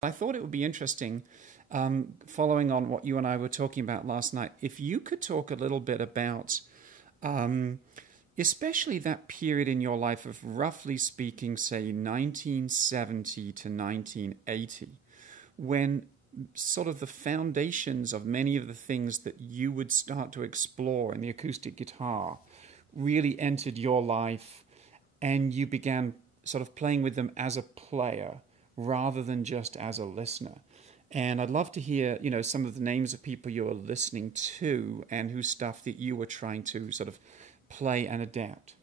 I thought it would be interesting, following on what you and I were talking about last night, if you could talk a little bit about, um, especially that period in your life of roughly speaking, say 1970 to 1980, when sort of the foundations of many of the things that you would start to explore in the acoustic guitar really entered your life, and you began sort of playing with them as a player rather than just as a listener. And I'd love to hear, some of the names of people you were listening to and whose stuff that you were trying to sort of play and adapt.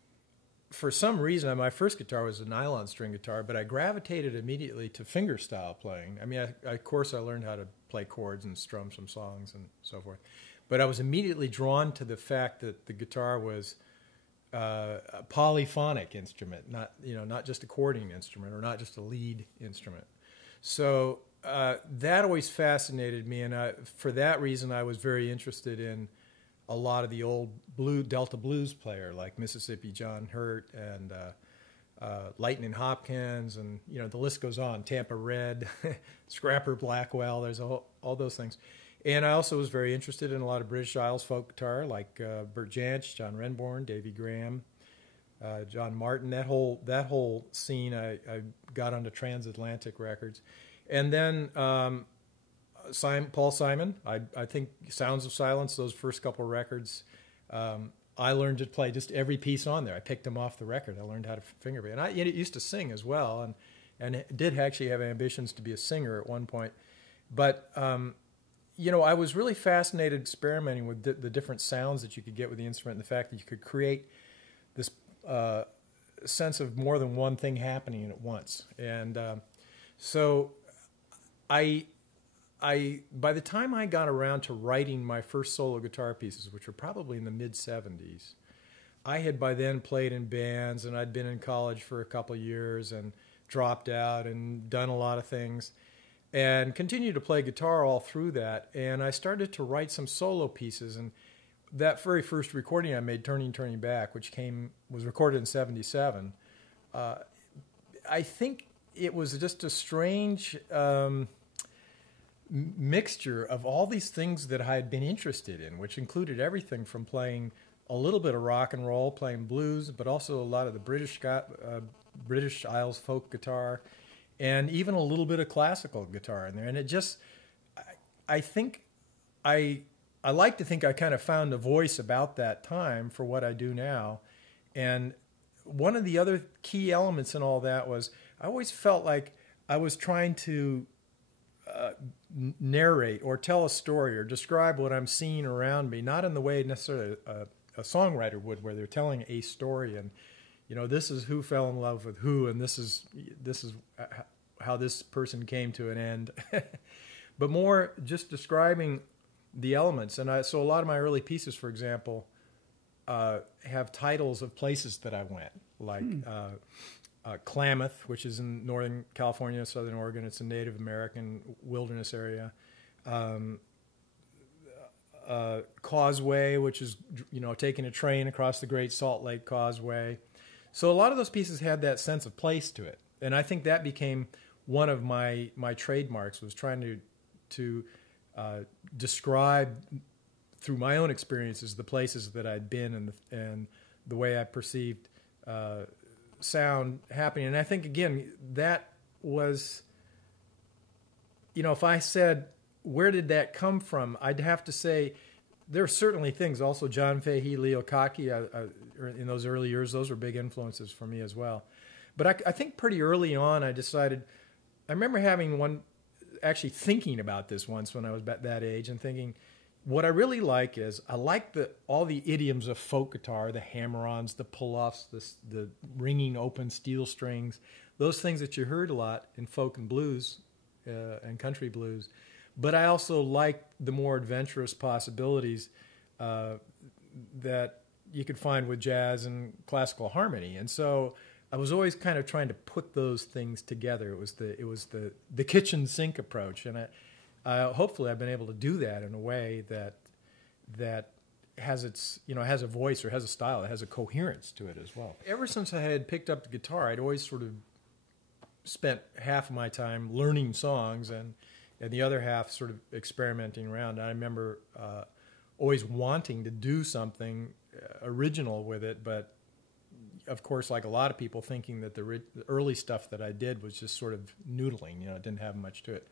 For some reason, my first guitar was a nylon string guitar, but I gravitated immediately to fingerstyle playing. I mean, of course, I learned how to play chords and strum some songs and so forth. But I was immediately drawn to the fact that the guitar was a polyphonic instrument, not just a chording instrument or not just a lead instrument. So that always fascinated me, and for that reason, I was very interested in a lot of the old Delta blues player like Mississippi John Hurt and Lightning Hopkins, and the list goes on. Tampa Red, Scrapper Blackwell. There's all those things. And I also was very interested in a lot of British Isles folk guitar, like Bert Jansch, John Renbourn, Davy Graham, John Martin. That whole scene, I got onto Transatlantic Records, and then Paul Simon. I think Sounds of Silence, those first couple of records, I learned to play just every piece on there. I picked them off the record. I learned how to fingerpick, and I used to sing as well, and did actually have ambitions to be a singer at one point, but. I was really fascinated experimenting with the different sounds that you could get with the instrument, and the fact that you could create this sense of more than one thing happening at once. And so by the time I got around to writing my first solo guitar pieces, which were probably in the mid-'70s, I had by then played in bands, and I'd been in college for a couple of years and dropped out and done a lot of things, and continued to play guitar all through that. And I started to write some solo pieces. And that very first recording I made, Turning Back, which was recorded in '77, I think it was just a strange mixture of all these things that I had been interested in, which included everything from playing a little bit of rock and roll, playing blues, but also a lot of the British Isles folk guitar, and even a little bit of classical guitar in there. And it just, I think, I like to think I kind of found a voice about that time for what I do now. And one of the other key elements in all that was I always felt like I was trying to narrate or tell a story or describe what I'm seeing around me, not in the way necessarily a songwriter would, where they're telling a story and this is who fell in love with who, and this is how this person came to an end. But more just describing the elements. And so a lot of my early pieces, for example, have titles of places that I went, like Klamath, which is in Northern California, Southern Oregon. It's a Native American wilderness area. Causeway, which is taking a train across the Great Salt Lake Causeway. So a lot of those pieces had that sense of place to it, and I think that became one of my trademarks, was trying to describe through my own experiences the places that I'd been and the way I perceived sound happening. And I think again that was, if I said where did that come from, I'd have to say there are certainly things. Also, John Fahey, Leo Kottke, in those early years, those were big influences for me as well. But I think pretty early on, I remember having actually thinking about this once when I was about that age, and thinking, what I really like is, I like all the idioms of folk guitar, the hammer-ons, the pull-offs, the ringing open steel strings, those things that you heard a lot in folk and blues and country blues. But I also like the more adventurous possibilities that you could find with jazz and classical harmony. And so I was always kind of trying to put those things together. It was the kitchen sink approach, and hopefully I've been able to do that in a way that has has a voice or has a style, it has a coherence to it as well. Ever since I had picked up the guitar, I'd always sort of spent half of my time learning songs and the other half sort of experimenting around. And I remember always wanting to do something original with it, but of course, like a lot of people, thinking that the early stuff that I did was just sort of noodling, it didn't have much to it.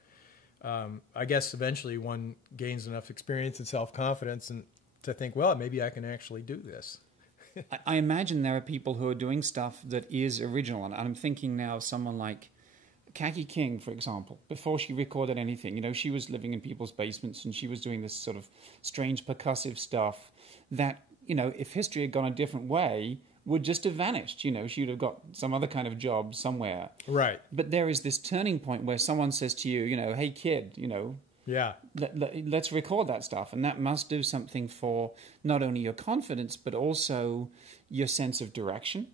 I guess eventually one gains enough experience and self-confidence and to think, well, maybe I can actually do this. I imagine there are people who are doing stuff that is original, and I'm thinking now of someone like Kaki King, for example. Before she recorded anything, she was living in people's basements and she was doing this sort of strange percussive stuff that, if history had gone a different way, would just have vanished. She would have got some other kind of job somewhere. Right. But there is this turning point where someone says to you, hey, kid, yeah, let's record that stuff. And that must do something for not only your confidence, but also your sense of direction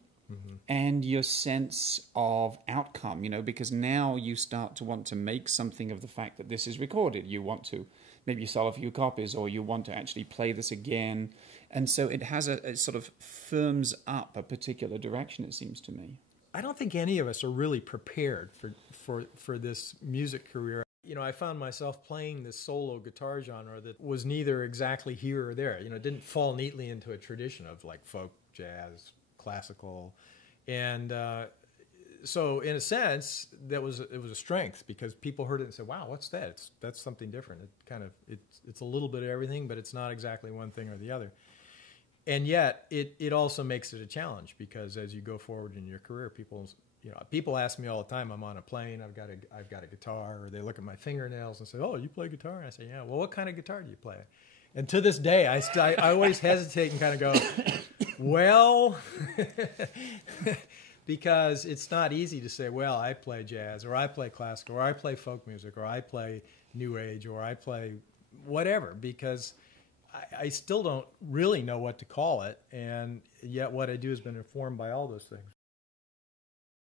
and your sense of outcome, because now you start to want to make something of the fact that this is recorded. You want to maybe sell a few copies, or you want to actually play this again. And so it has it sort of firms up a particular direction, it seems to me. I don't think any of us are really prepared for this music career. I found myself playing this solo guitar genre that was neither exactly here or there. It didn't fall neatly into a tradition of like folk, jazz, classical. And so in a sense, it was a strength because people heard it and said, wow, what's that? That's something different. It's a little bit of everything, but it's not exactly one thing or the other. And yet it also makes it a challenge because as you go forward in your career, people ask me all the time, I'm on a plane, I've got a guitar, or they look at my fingernails and say, oh, you play guitar? And I say, yeah. Well, what kind of guitar do you play? And to this day, I always hesitate and kind of go, well, because it's not easy to say, well, I play jazz, or I play classical, or I play folk music, or I play new age, or I play whatever, because I still don't really know what to call it, and yet what I do has been informed by all those things.